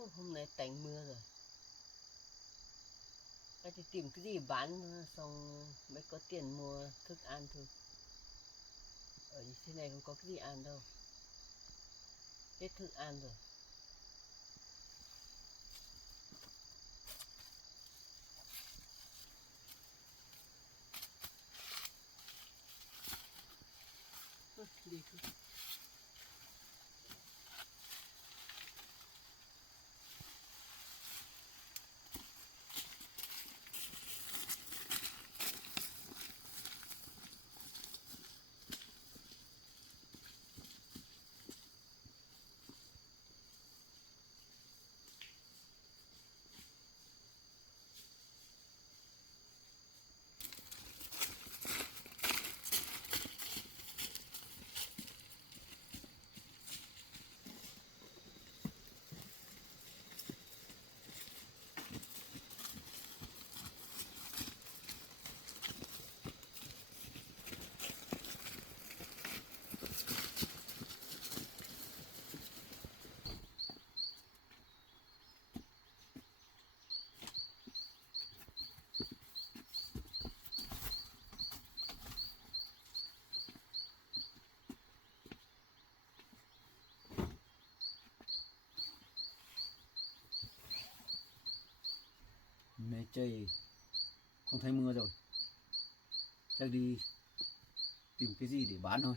Hôm nay tạnh mưa rồi. Cái thì tìm cái gì bán xong mới có tiền mua thức ăn thôi. Ở như thế này không có cái gì ăn đâu. Hết thức ăn rồi. Đi thôi. Mẹ trời không thấy mưa rồi, chắc đi tìm cái gì để bán thôi.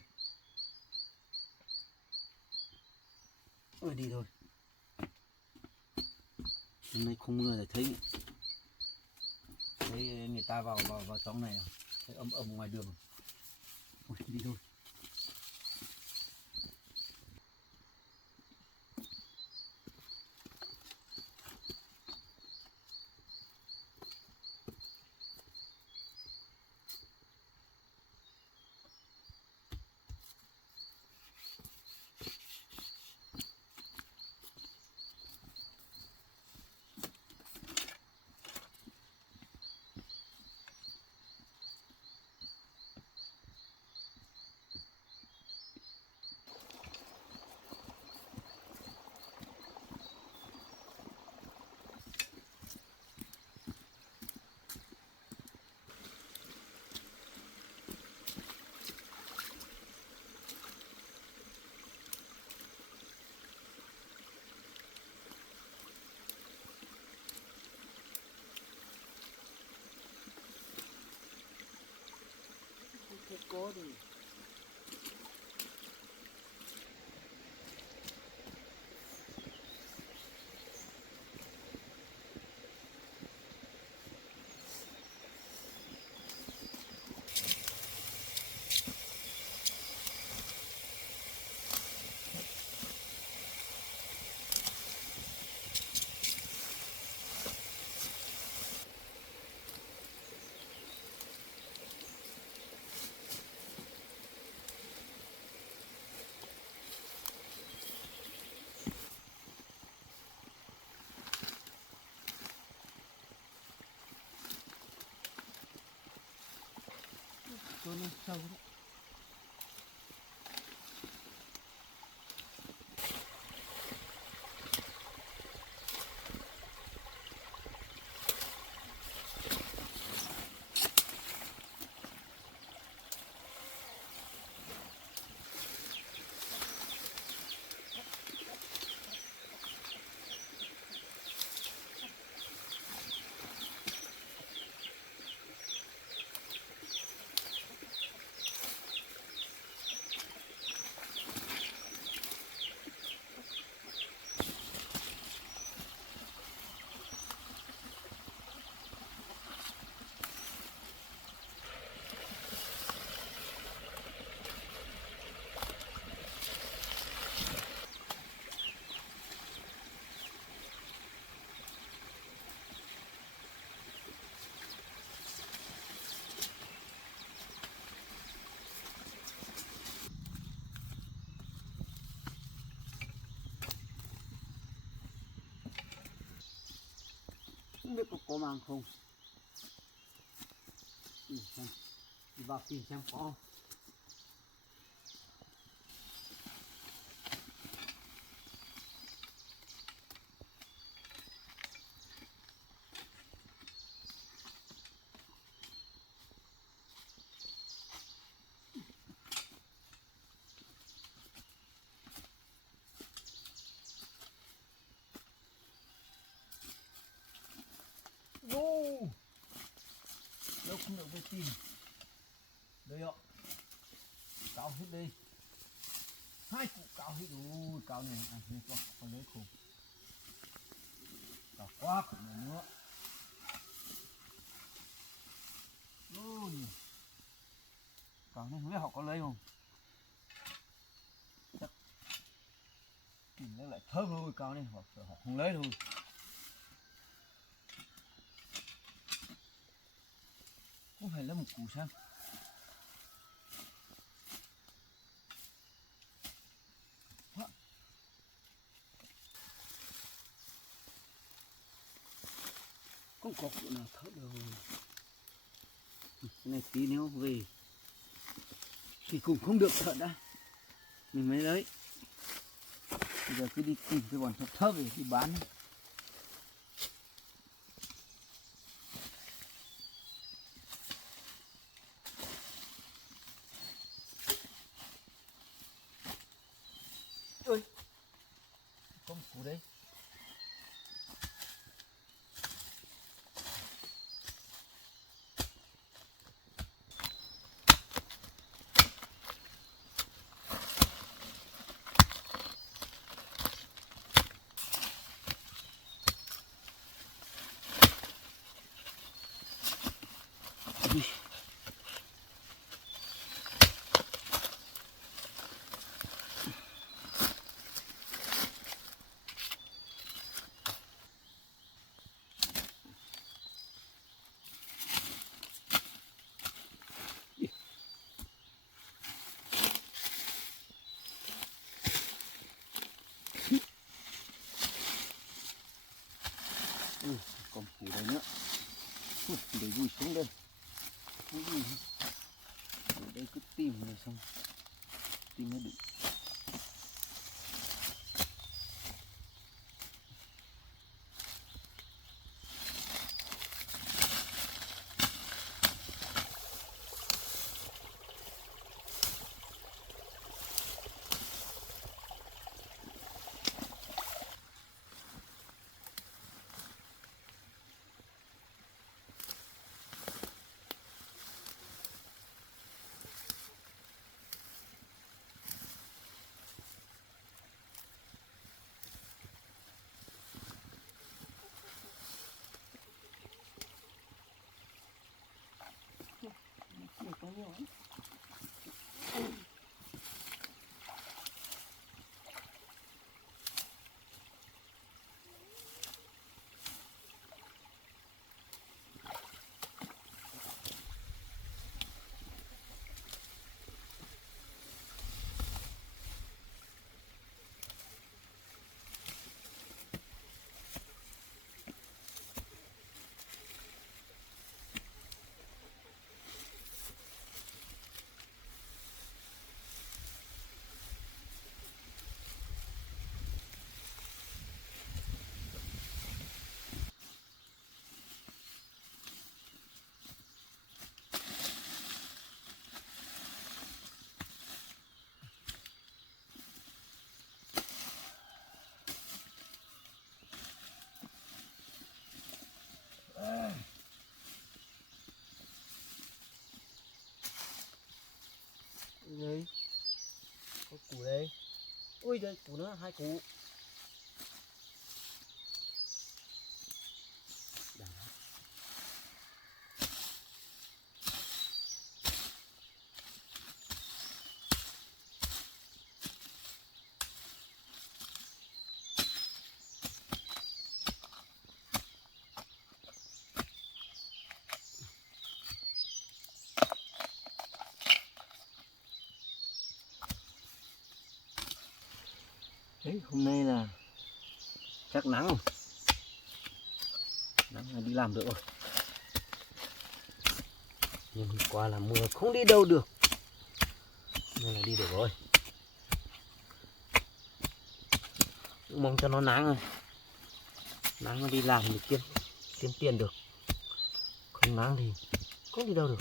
Ôi đi thôi, hôm nay không mưa thì thấy người ta vào trong này à? Thấy ấm ấm ngoài đường. Ôi, đi thôi. Thế cố đi. Cho nó sâu đấy. Không biết có mang không. Xem. Đi vào tìm xem có không. tìm đây ạ, cao hết đi, 2 củ cao hết, ui cao này à, này con lấy khủng, cao quá khủng nữa, ui cao này không biết họ có lấy không, chắc tìm nó lại thơm rồi, cao này họ không lấy thôi. Không phải là một củ sao? Không có củ nào thớt đâu. Cái này tí nếu về thì cũng không được thợt đã, mình mới lấy. Bây giờ cứ đi tìm cái bọn thớt thớt về đi bán. Ôi, có một củ đấy. Ui. Còn củ đây nữa. Để vùi xuống đây. Ở đây cứ tìm rồi xong tìm nó đựng. Có nhiều lắm. Đây, có củ đây. Ui đây củ nữa, 2 củ. Đấy, hôm nay là chắc nắng rồi. Nắng là đi làm được rồi. Nhưng hôm qua là mưa không đi đâu được. Nên là đi được rồi. Mong cho nó nắng rồi. Nắng nó đi làm thì kiếm tiền được. Không nắng thì không đi đâu được.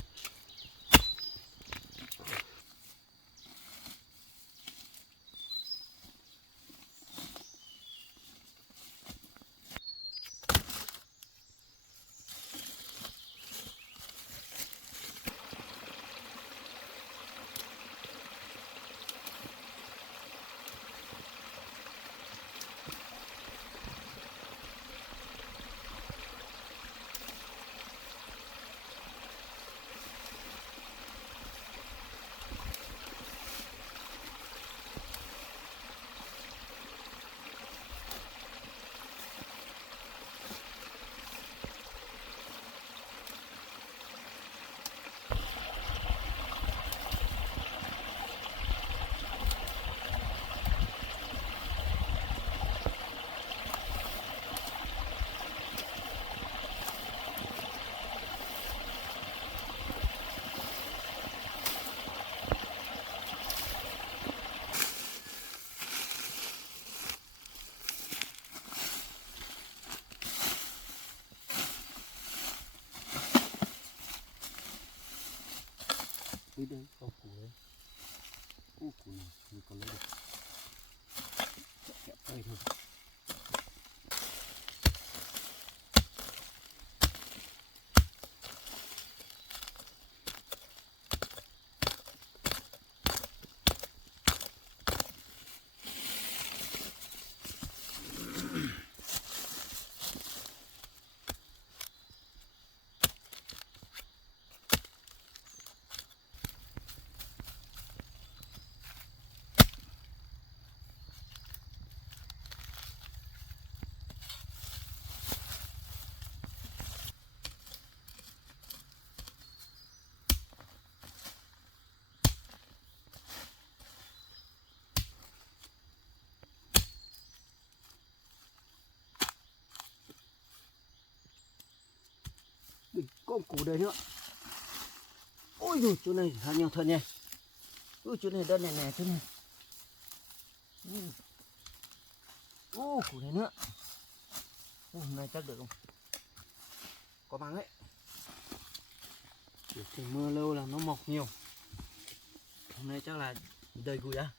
đấy con củ đấy củ này mình còn lấy được kẹp tay thôi. Đừng con củ đây nữa. Ôi dồi, chỗ này hạt nhiều thật nhỉ. Ôi chỗ này đơn này nè chỗ này. Ô củ này nữa. Hôm nay chắc được không? Có bằng ấy. Được thì mưa lâu là nó mọc nhiều. Hôm nay chắc là đầy củ á.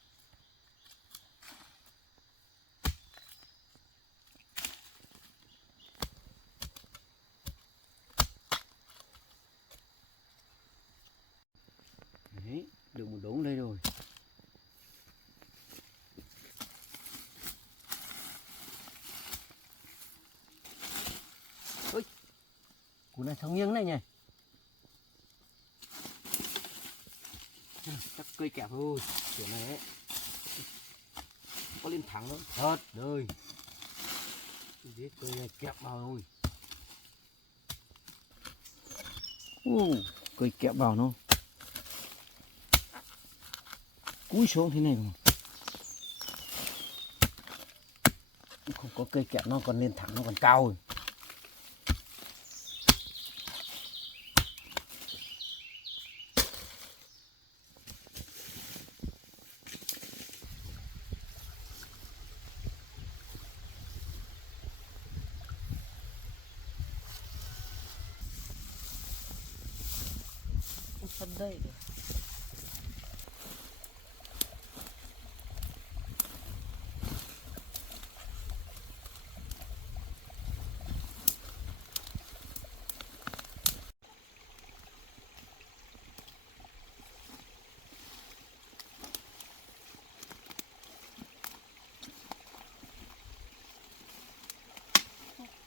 Đấy, được một đống đây rồi. Ôi, củ này sống nghiêng này nhỉ. Chắc cây kẹp thôi, kiểu này ấy. Có lên thẳng nữa, thật đời. Cái cây này kẹp vào rồi. Cây kẹp vào nó cúi xuống thế này mà. Không có cây kẹp nó còn lên thẳng, nó còn cao rồi. Sắp đây rồi.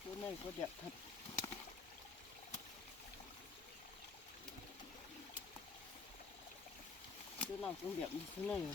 Chỗ này có đẹp thật. Chỗ nào cũng đẹp như thế này rồi.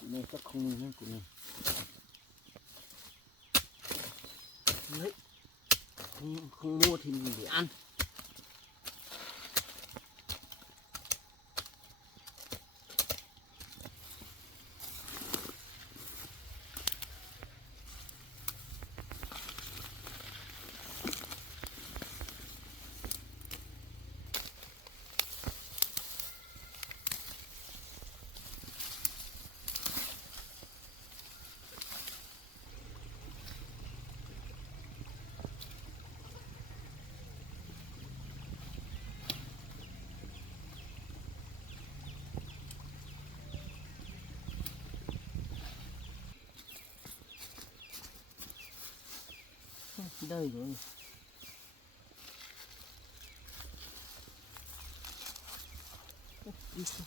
Củ này chắc không nên củ này. Đấy. Không mua thì mình để ăn. Đây rồi. Đi xuống.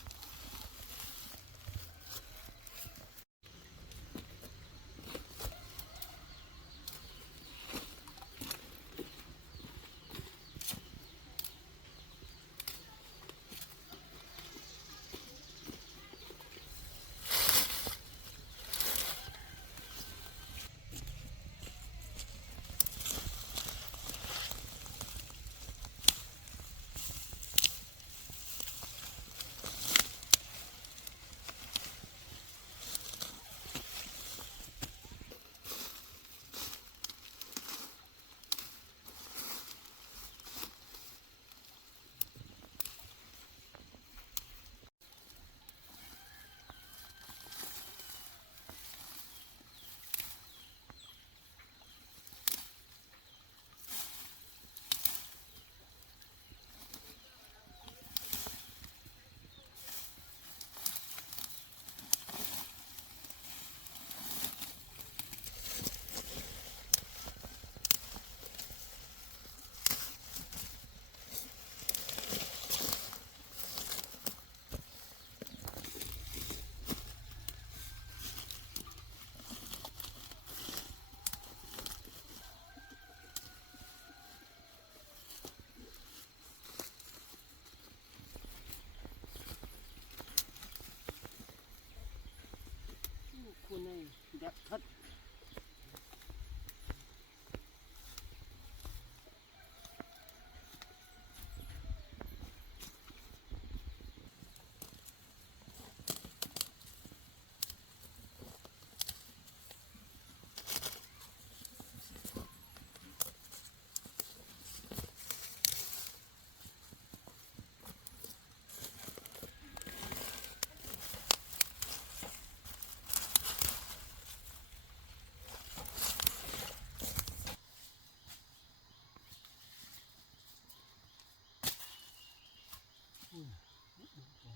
Khu này đẹp thật.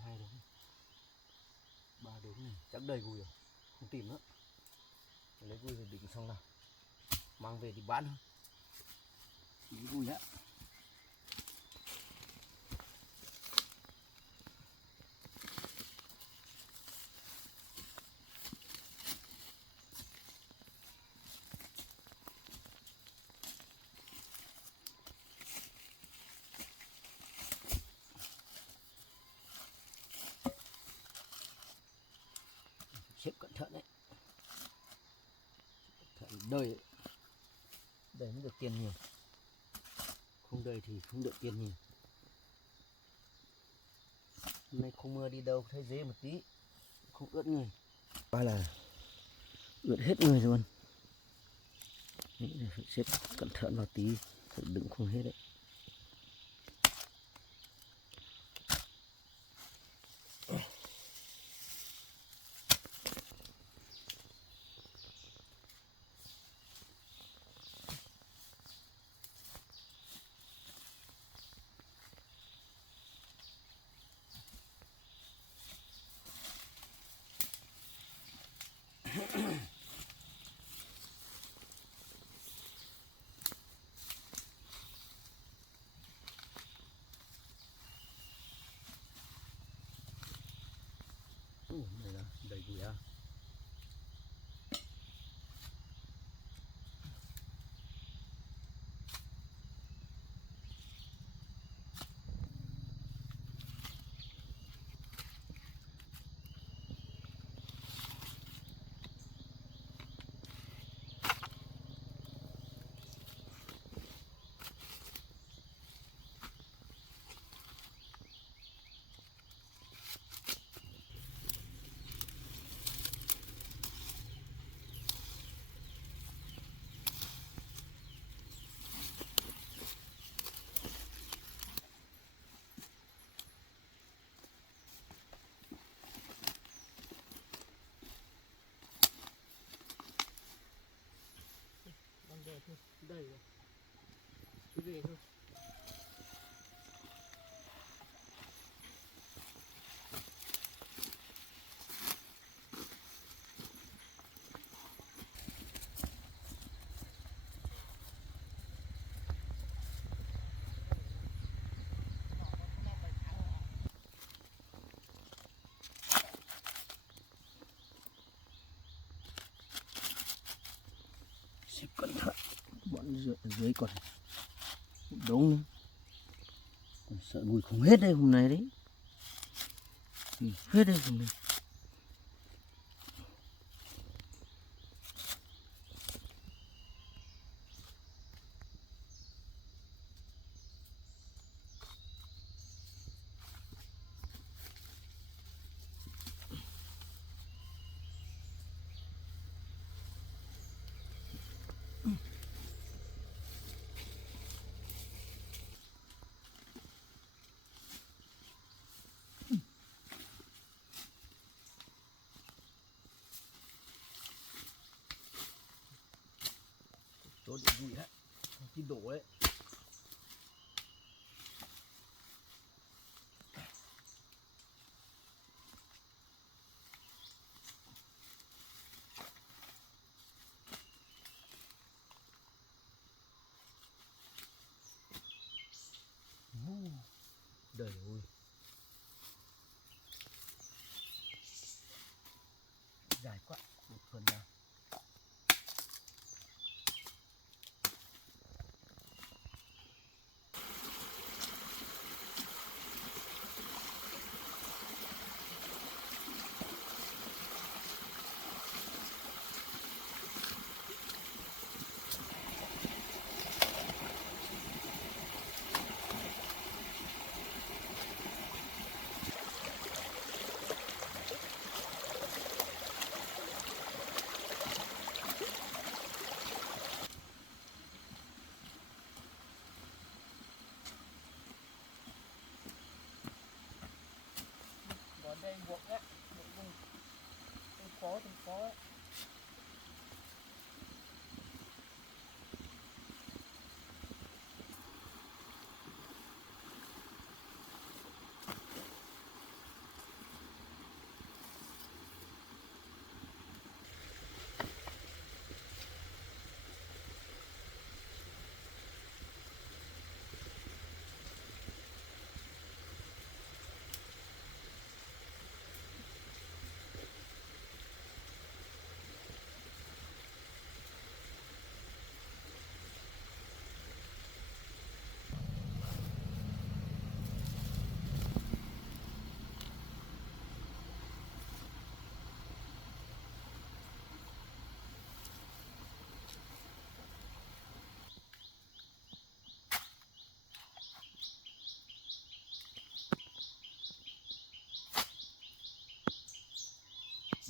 Hai đống, ba đống này chắc đầy gùi rồi, không tìm nữa. Lấy gùi về đỉnh xong nào, mang về thì bán thôi. Lấy gùi á. Xếp cẩn thận đấy, cẩn thận đời ấy. Đời mới được tiền nhiều, không đời thì không được tiền nhiều. Hôm nay không mưa đi đâu thấy dễ một tí, không ướt người. Qua là ướt hết người luôn. Phải xếp cẩn thận vào tí, phải đựng không hết đấy. Này là đầy gùi à. Thôi, đây rồi. Cứ về thôi. Cẩn thận, bọn dưới còn đúng, còn sợ mùi không hết đây hôm nay đấy. Hết đây hôm nay. Chỗ để bụi đấy, cái đổ đấy. Đời ơi, dài quá, một phần nào. Đây buộc á, từng phố.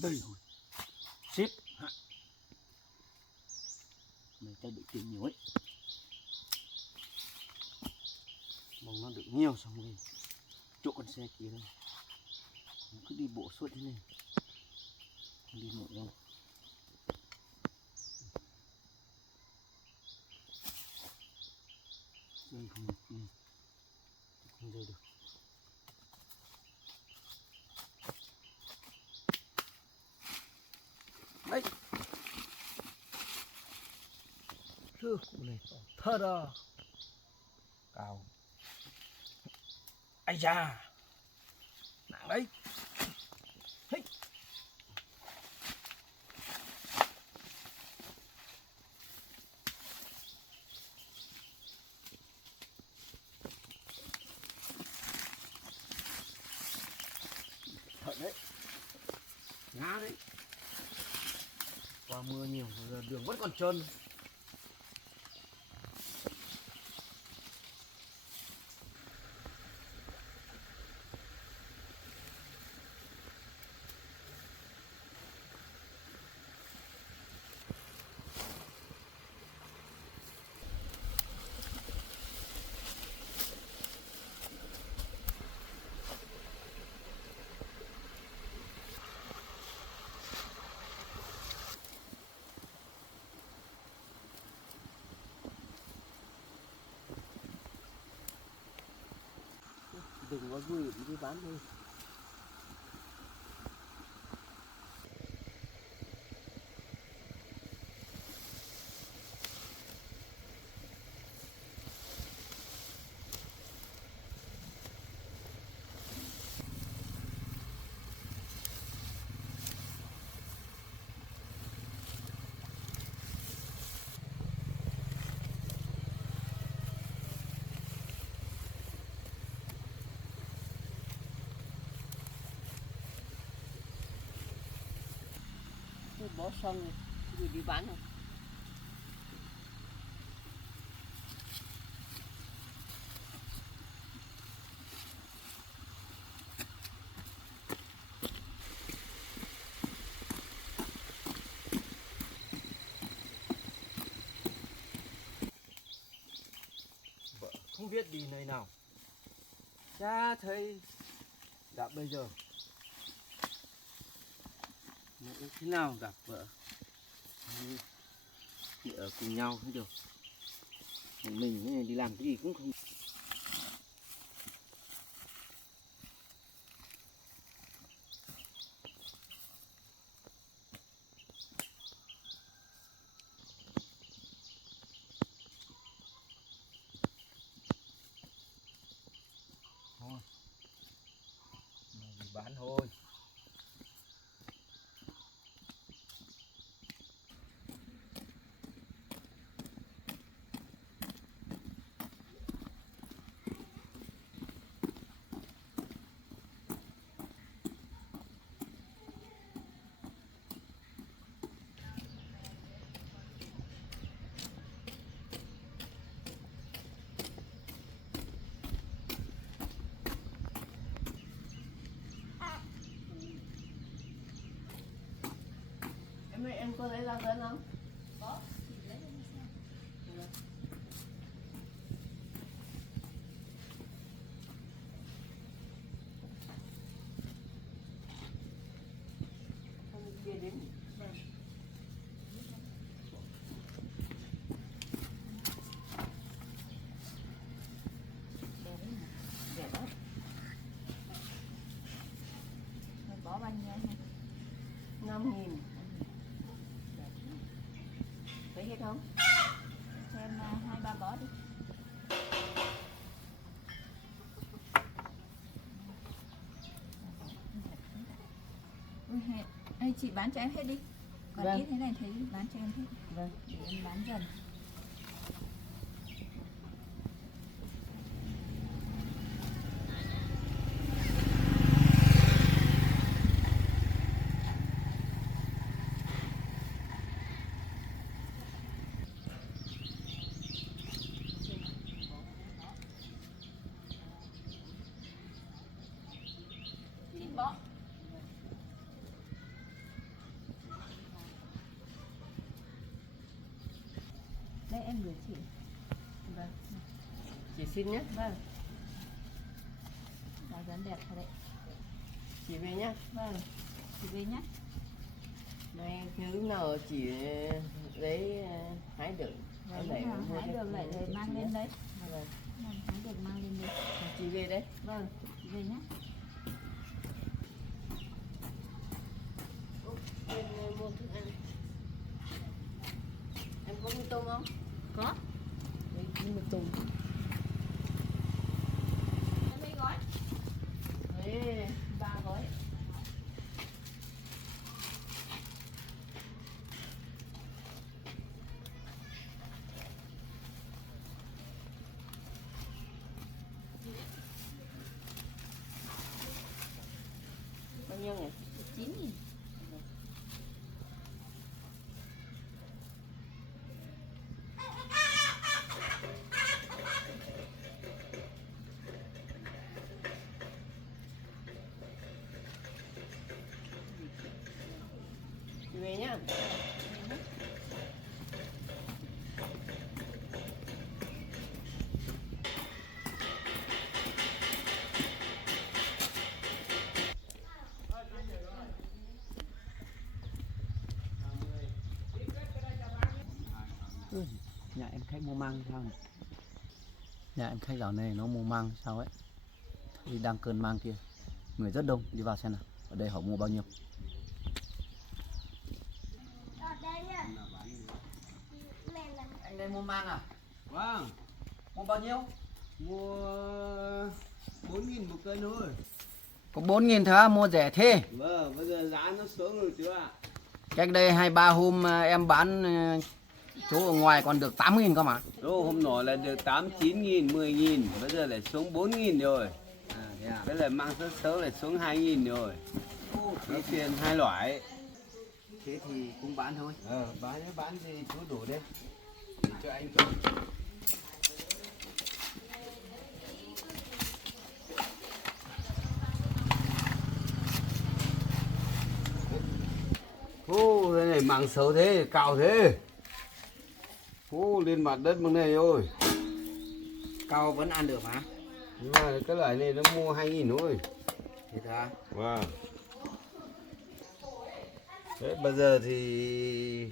Đây rồi, xếp hạ. Này ta được tiền nhiều ấy, mong nó được nhiều xong rồi chỗ con xe kia đây, mình cứ đi bộ suốt thế này, không đi nổi đâu. Rơi không được, không rơi được. Đấy, thưa cụ này to thật à, cao, ai da, nặng đấy. Hey. Thật đấy, ngã đấy, qua mưa nhiều giờ đường vẫn còn trơn. Đừng có gửi đi bán thôi. bó xong rồi đi bán không? Vợ không biết đi nơi nào, cha thấy đã bây giờ thế nào gặp vợ thì ở cùng nhau hết được. Một mình thế này đi làm cái gì cũng không. Thôi đi bán thôi. Em có lấy rau gần không? Có, chị lấy cho đi xem. Không kia đến. Vâng. Đẹp đấy nhỉ? Đẹp đấy. Rồi bỏ bao nhiêu hả? 5.000. Đẹp đấy. Thấy hết không? Cho em 2-3 bó đi. Ui, Ê, chị bán cho em hết đi. Còn Vâng. ít thế này thấy bán cho em hết. Vâng. Để em bán dần. Chín bó. Đây em gửi chị. Vâng. Chị xin nhé. Vâng. Giá dán đẹp thật đấy. Chị về nhé. Vâng. Chị về nhé. Này thứ nào chị lấy hái được. Vâng, Lấy lúc nào mua hái cho được lại chị mang nhé. lên đấy. Vâng. Hái được mang lên đây. Chị về đấy. Vâng, chị về nhé. Em mua thức ăn. Em có mì tôm không? Có. Đấy, mì tôm. Mấy gói? Đấy, 3 gói. Bao nhiêu nhỉ? 9.000. Chị về nhá. Nhà em khách mua măng sao này? Nhà em khách dạo này nó mua măng sao ấy? Thì đang cơn măng kia, người rất đông, đi vào xem nào. Ở đây họ mua bao nhiêu? Anh đây mua măng à? Vâng, Mua bao nhiêu? mua 4.000 một cân thôi. Có 4.000 thôi á, mua rẻ thế. Vâng, bây giờ giá nó xuống rồi chứ ạ. Cách đây 2-3 hôm em bán chỗ ở ngoài còn được 8.000 cơ mà. Đâu, hôm nọ là được 8-9.000, 10.000, bây giờ lại xuống 4.000 rồi. Bây giờ mang rất sớm lại xuống 2.000 rồi. Nó phiền hai loại. thế thì cũng bán thôi. Bán thì chú đủ đấy. Để cho anh cho. Ô, cái này mảng xấu thế, cào thế. Ô, lên mặt đất bằng này rồi. Cao vẫn ăn được hả? Nhưng mà cái loại này nó mua 2.000 thôi. Thế hả? Vâng. Đấy, bây giờ thì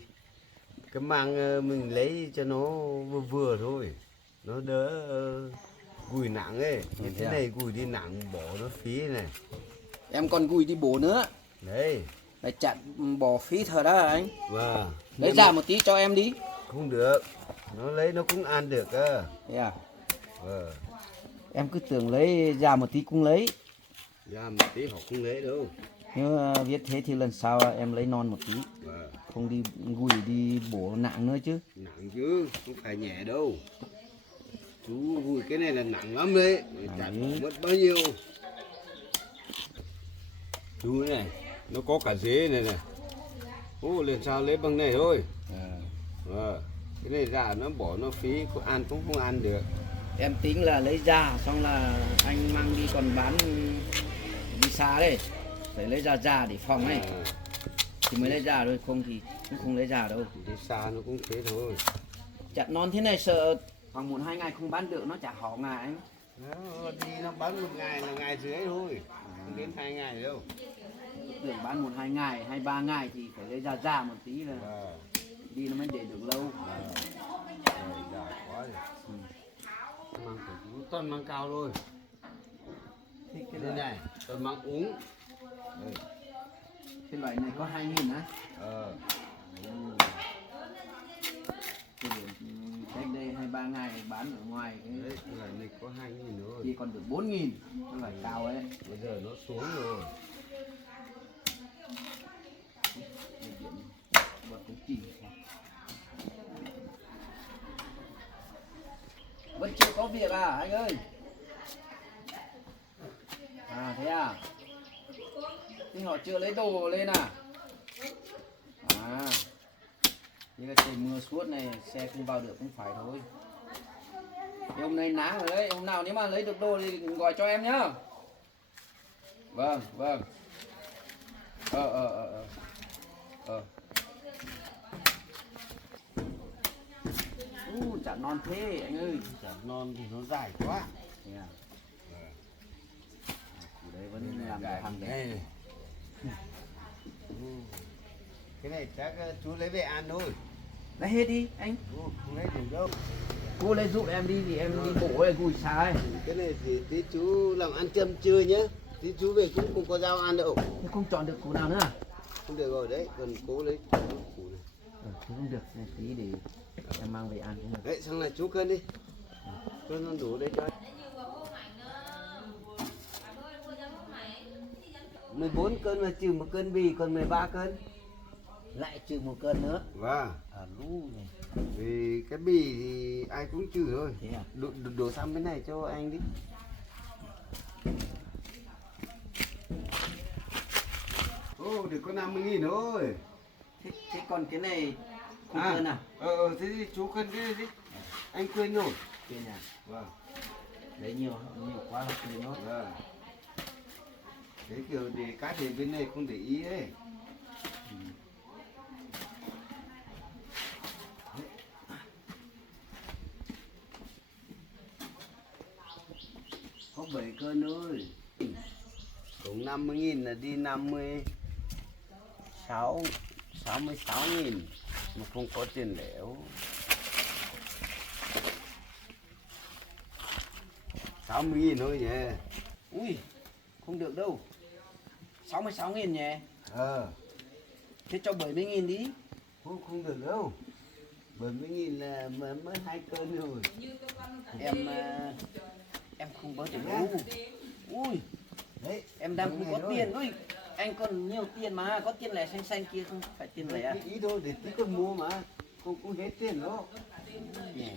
cái màng mình lấy cho nó vừa vừa thôi. Nó đỡ gùi nặng ấy. Như thế này gùi đi nặng bỏ nó phí này. Em còn gùi đi bổ nữa. Đấy. Phải chặt bỏ phí thật đó anh. Vâng. Lấy ra một tí cho em đi. Không được. Nó lấy nó cũng ăn được cơ. Thế à? Vâng. Em cứ tưởng lấy ra một tí cũng lấy. Ra một tí họ không lấy đâu. Nếu viết thế thì lần sau em lấy non một tí. Vâng. Không đi gùi đi bổ nặng nữa chứ. Nặng chứ, không phải nhẹ đâu. Chú gùi cái này là nặng lắm đấy. Chặt mất bao nhiêu. Chú này, nó có cả dế này này. Ô, lần sau lấy bằng này thôi. Cái này ra nó bỏ nó phí, có ăn cũng không ăn được. Em tính là lấy ra xong là anh mang đi còn bán đi xa đấy. Phải lấy ra để phòng ấy. Thì mới lấy ra thôi, không thì cũng không lấy ra đâu. Đi xa nó cũng thế thôi. Chặt non thế này sợ khoảng 1-2 ngày không bán được nó chả họ ngày anh. Nó đi nó bán một ngày là ngày dưới thôi. Không đến 2 ngày đâu. Tưởng bán 1-2 ngày hay 3 ngày thì phải lấy ra một tí là đi nó mới để được lâu. Già quá rồi. Mang của chú toàn mang cao thôi. Thích cái Đây loại này, toàn mang uống. Đây. Cái loại này có 2.000 á. Cách đây 2-3 ngày bán ở ngoài Đấy, cái loại này có 2.000 nữa. thì còn được 4.000. Cái loại cao ấy. Bây giờ nó xuống rồi. Bật cũng chỉ. Vẫn chưa có việc à anh ơi? À thế à? Nhưng họ chưa lấy đồ lên à? À, như là trời mưa suốt này xe không vào được cũng phải thôi. Thì hôm nay nắng rồi đấy, hôm nào nếu mà lấy được đồ thì gọi cho em nhá. Vâng, vâng. Chả non thế anh ơi. Chả non thì nó dài quá. Thế à? Ở đấy vẫn làm Cái hàng đấy. này này. Cái này chắc chú lấy về ăn thôi. Lấy hết đi anh. Không lấy được đâu. Cô lấy giúp em đi thì em đi bổ hay gùi xa ấy. Cái này thì tí chú làm ăn cơm trưa nhá. Tí chú về cũng không có dao ăn đâu. Thế không chọn được củ nào nữa à? Không được rồi đấy, còn cố lấy củ này. Thế không được, tí để em mang về ăn cũng được. Đấy, xong này chú cân đi. Cân nó đủ đây cho anh. 14 cân mà trừ 1 cân bì còn 13 cân. Lại trừ 1 cân nữa. Vâng. À lú này. Vì cái bì thì ai cũng trừ thôi. Thế à? Đổ sang bên này cho anh đi. Ô, được có 50.000 thôi. Thế còn cái này không cân à? Thế thì chú cân cái này đi. Anh quên rồi. Quên à? Vâng. Lấy nhiều quá là quên nó. Vâng. Thế kiểu để cá để bên này không để ý ấy. Có 7 cân thôi. Cũng 50.000 là đi 66.000 mà không có tiền lẻo. 60.000 thôi nhỉ. Ui, không được đâu. 66.000 nhỉ? Thế cho 70.000 đi. Không được đâu. 70.000 là mất 2 cân rồi. Em không bớt được đâu. Ui, Đấy, em đang không có tiền. Ui, anh còn nhiều tiền mà, có tiền lẻ xanh xanh kia không phải tiền lẻ à? Ý thôi để tí con mua mà. Không hết tiền đâu. Nhỉ?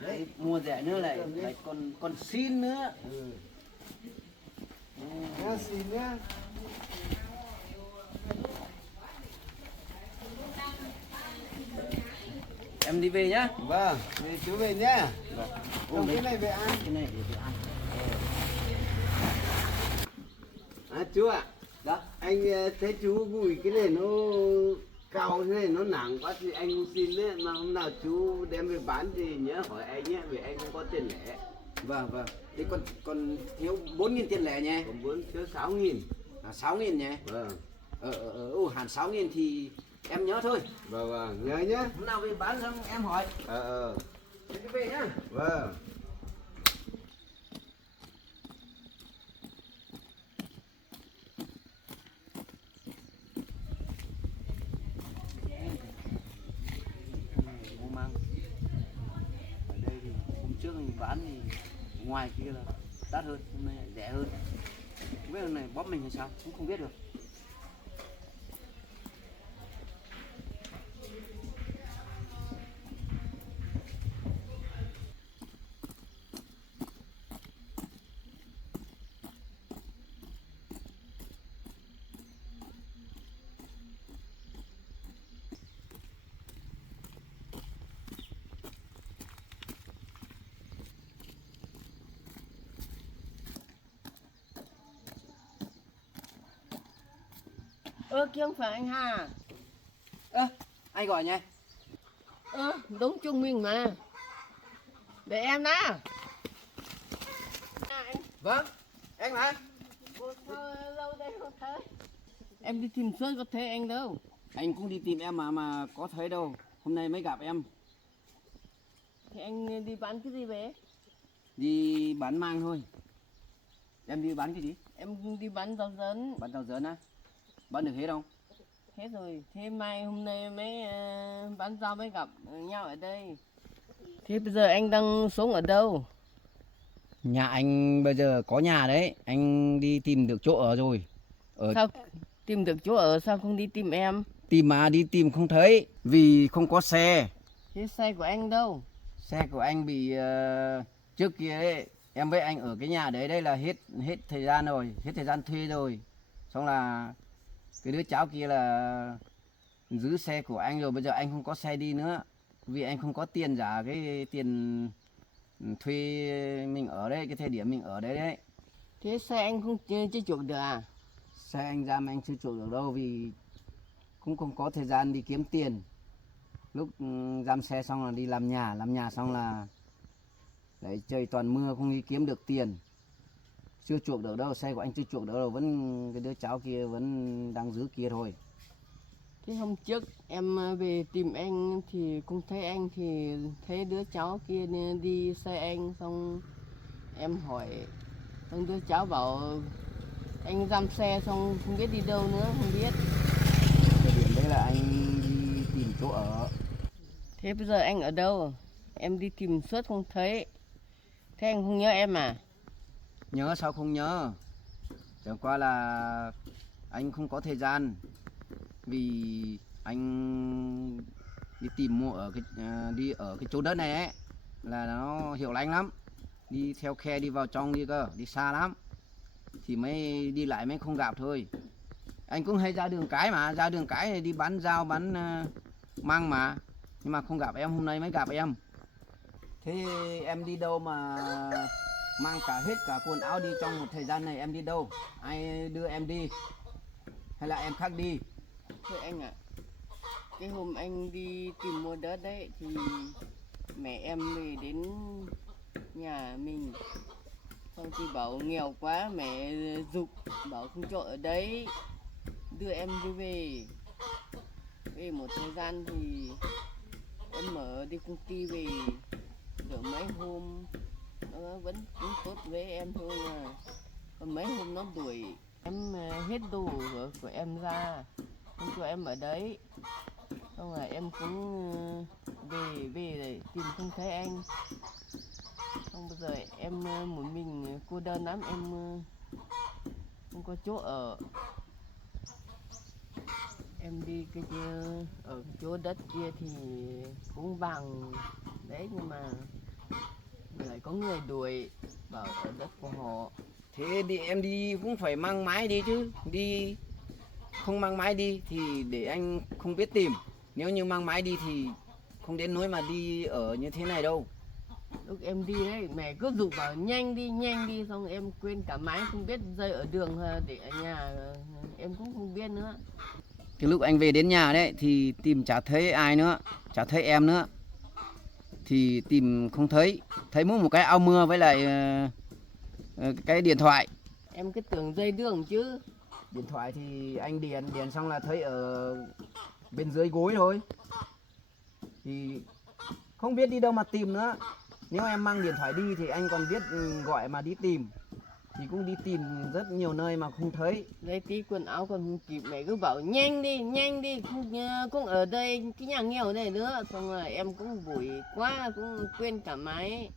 Đấy. Mua rẻ nữa lại còn xin nữa. Nhá, xin nhá. Em đi về nhá. Vâng, thì chú về nhá. Vâng. Còn cái này về ăn. Cái này để về ăn. À chú ạ, Dạ. anh thấy chú gùi cái này nó cao thế này nó nặng quá thì anh xin đấy, mà hôm nào chú đem về bán thì nhớ hỏi anh nhé, vì anh không có tiền lẻ. Vâng vâng. Thế còn thiếu 4.000 tiền lẻ nhé. Còn muốn thiếu 6.000. 6.000 nhé. Vâng, Hẳn 6.000 thì em nhớ thôi. vâng, nhớ nhá. Hôm nào về bán xong em hỏi. Thế cứ về nhá. Vâng. Mua măng. Ở đây thì hôm trước mình bán thì ngoài kia là đắt hơn, hôm nay rẻ hơn. Không biết hôm này bóp mình hay sao, cũng không biết được. Kia không phải anh Hà. Ai gọi nhỉ? Đúng chung mình mà. Để em đã. Anh Vâng, anh mà. lâu đây không thấy. Em đi tìm suốt có thấy anh đâu. Anh cũng đi tìm em mà có thấy đâu. Hôm nay mới gặp em. Thì anh đi bán cái gì về? Đi bán mang thôi. Em đi bán cái gì? Em đi bán rau dấn. Bán rau dấn á? Bán được hết không? Hết rồi. Thế mai hôm nay mới bán rau mới gặp nhau ở đây. Thế bây giờ anh đang sống ở đâu? Nhà anh bây giờ có nhà đấy. Anh đi tìm được chỗ ở rồi. Sao tìm được chỗ ở sao không đi tìm em? Tìm mà đi tìm không thấy. Vì không có xe. Thế xe của anh đâu? Xe của anh bị trước kia đấy. Em với anh ở cái nhà đấy đây là hết thời gian rồi. Hết thời gian thuê rồi. Xong là cái đứa cháu kia là giữ xe của anh rồi. Bây giờ anh không có xe đi nữa. Vì anh không có tiền trả cái tiền thuê mình ở đây. Cái thời điểm mình ở đấy đấy. Thế xe anh không chưa chuộc được à? Xe anh ra mà anh chưa chuộc được đâu. Vì cũng không có thời gian đi kiếm tiền. Lúc giam xe xong là đi làm nhà xong là đấy, trời toàn mưa không đi kiếm được tiền. Chưa chuộc được đâu, xe của anh chưa chuộc được đâu, vẫn cái đứa cháu kia vẫn đang giữ kia thôi. Thế hôm trước em về tìm anh thì không thấy anh thì thấy đứa cháu kia đi xe anh, xong em hỏi, xong đứa cháu bảo anh giam xe xong không biết đi đâu nữa, không biết. Thời điểm đấy là anh đi tìm chỗ ở. Thế bây giờ anh ở đâu? Em đi tìm suốt không thấy. Thế anh không nhớ em à? Nhớ sao không nhớ. Chẳng qua là anh không có thời gian. Vì anh đi tìm mua ở đi ở cái chỗ đất này ấy là nó hiệu lánh lắm. Đi theo khe đi vào trong đi cơ, đi xa lắm. Thì mới đi lại mới không gặp thôi. Anh cũng hay ra đường cái mà, ra đường cái này đi bán rau bán măng mà. Nhưng mà không gặp em, hôm nay mới gặp em. Thế em đi đâu mà mang cả hết cả quần áo đi trong một thời gian này, em đi đâu? Ai đưa em đi? Hay là em khác đi? Thôi anh ạ, cái hôm anh đi tìm mua đất đấy thì mẹ em về đến nhà mình, xong thì bảo nghèo quá, mẹ giục bảo không chỗ ở đấy, đưa em đi về. Về một thời gian thì em mở đi công ty về được mấy hôm nó vẫn cũng tốt với em thôi mà, còn mấy hôm nó đuổi em hết đồ của em ra, không cho em ở đấy. Xong rồi em cũng về để tìm không thấy anh. Xong bây giờ em một mình cô đơn lắm, em không có chỗ ở. Em đi cái ở chỗ đất kia thì cũng bằng đấy, nhưng mà lại có người đuổi bảo ở đất của họ. Thế đi em đi cũng phải mang máy đi chứ. Đi không mang máy đi thì để anh không biết tìm. Nếu như mang máy đi thì không đến nỗi mà đi ở như thế này đâu. Lúc em đi đấy, mẹ cứ giục bảo nhanh đi, xong em quên cả máy, không biết rơi ở đường để ở nhà, em cũng không biết nữa. Cái lúc anh về đến nhà đấy thì tìm chả thấy ai nữa, chả thấy em nữa. Thì tìm không thấy, thấy mỗi một cái áo mưa với lại cái điện thoại. Em cứ tưởng dây đường chứ. Điện thoại thì anh điền xong là thấy ở bên dưới gối thôi. Thì không biết đi đâu mà tìm nữa. Nếu em mang điện thoại đi thì anh còn biết gọi mà đi tìm. Thì cũng đi tìm rất nhiều nơi mà không thấy. Lấy tí quần áo còn không kịp, mẹ cứ bảo nhanh đi, cũng ở đây, cái nhà nghèo này nữa. Xong rồi em cũng vội quá, cũng quên cả máy.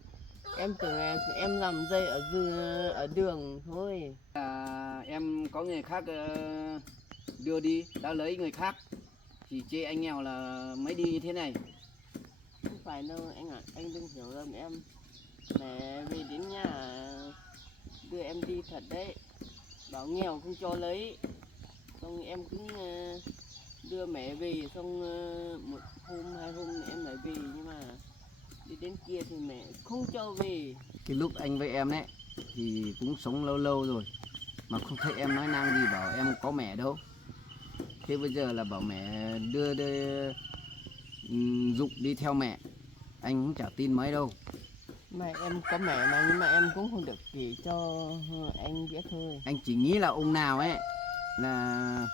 Em tưởng em làm dây ở đường thôi. Em có người khác đưa đi, đã lấy người khác. Thì chê anh nghèo là mới đi như thế này. Không phải đâu anh ạ, anh đừng hiểu lầm em. Mẹ về đến nhà đưa em đi thật đấy. Bảo nghèo không cho lấy. Xong em cũng đưa mẹ về, xong một hôm 2 hôm em lại về, nhưng mà đi đến kia thì mẹ không cho về. Cái lúc anh với em đấy thì cũng sống lâu lâu rồi mà không thấy em nói năng gì, bảo em có mẹ đâu. Thế bây giờ là bảo mẹ đưa Dục đi theo mẹ, anh cũng chả tin mấy đâu. Mà em có mẹ mà, nhưng mà em cũng không được kể cho anh biết thôi. Anh chỉ nghĩ là ông nào ấy là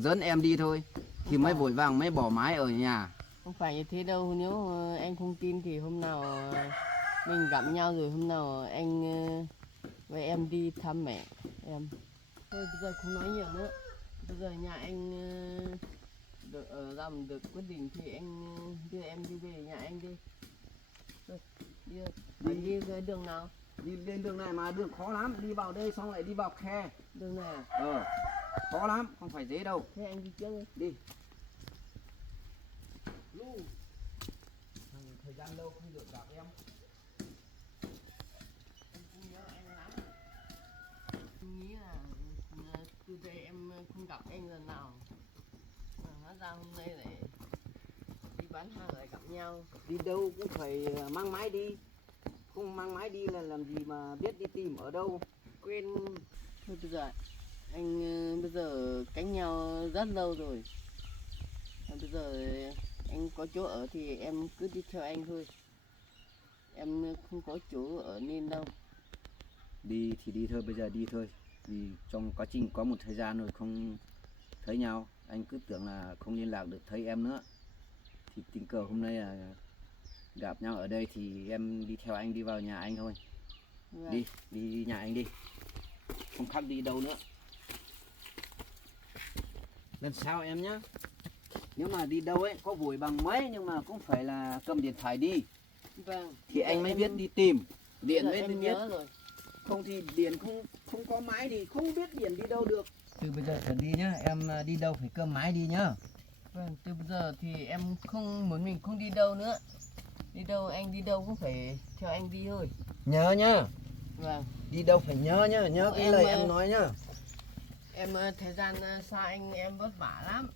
dẫn em đi thôi, thì mới vội vàng mới bỏ máy ở nhà. Không phải như thế đâu, nếu anh không tin thì hôm nào mình gặp nhau rồi, hôm nào anh với em đi thăm mẹ em. Thôi bây giờ không nói nhiều nữa. Bây giờ nhà anh được làm được quyết định thì anh đưa em đi về nhà anh đi. Rồi, đi cái đường nào? Đi lên đường này mà đường khó lắm, đi vào đây xong lại đi vào khe. Đường này à? Khó lắm, không phải dễ đâu. Thế anh đi trước đi. Đi. Thời gian lâu không được gặp em. Em không nhớ anh lắm. Em nghĩ là từ đây em không gặp anh lần nào. Mà hóa ra hôm nay lại đi bán hàng lại gặp nhau. Đi đâu cũng phải mang máy đi. Không mang máy đi là làm gì mà biết đi tìm ở đâu. Quên. Thôi bây giờ anh bây giờ cách nhau rất lâu rồi. Bây giờ anh có chỗ ở thì em cứ đi theo anh thôi. Em không có chỗ ở nên đâu. Đi thì đi thôi, bây giờ đi thôi. Vì trong quá trình có một thời gian rồi không thấy nhau, anh cứ tưởng là không liên lạc được thấy em nữa. Thì tình cờ hôm nay là gặp nhau ở đây thì em đi theo anh đi vào nhà anh thôi. Vâng. Đi nhà anh đi. Không khác đi đâu nữa. Lần sau em nhá. Nếu mà đi đâu ấy có vội bằng mấy nhưng mà cũng phải là cầm điện thoại đi. Vâng. Thì anh mới biết đi tìm. Điện Giờ mới em biết. nhớ rồi. Không thì điện không có máy thì không biết điện đi đâu được. Từ bây giờ trở đi nhá, em đi đâu phải cầm máy đi nhá. Vâng, từ bây giờ thì em không muốn mình không đi đâu nữa. Đi đâu anh đi đâu cũng phải theo anh đi thôi. Nhớ nhá. Vâng. Đi đâu phải nhớ nhá, nhớ cái Em, lời em nói nhá. Em thời gian xa anh em vất vả lắm.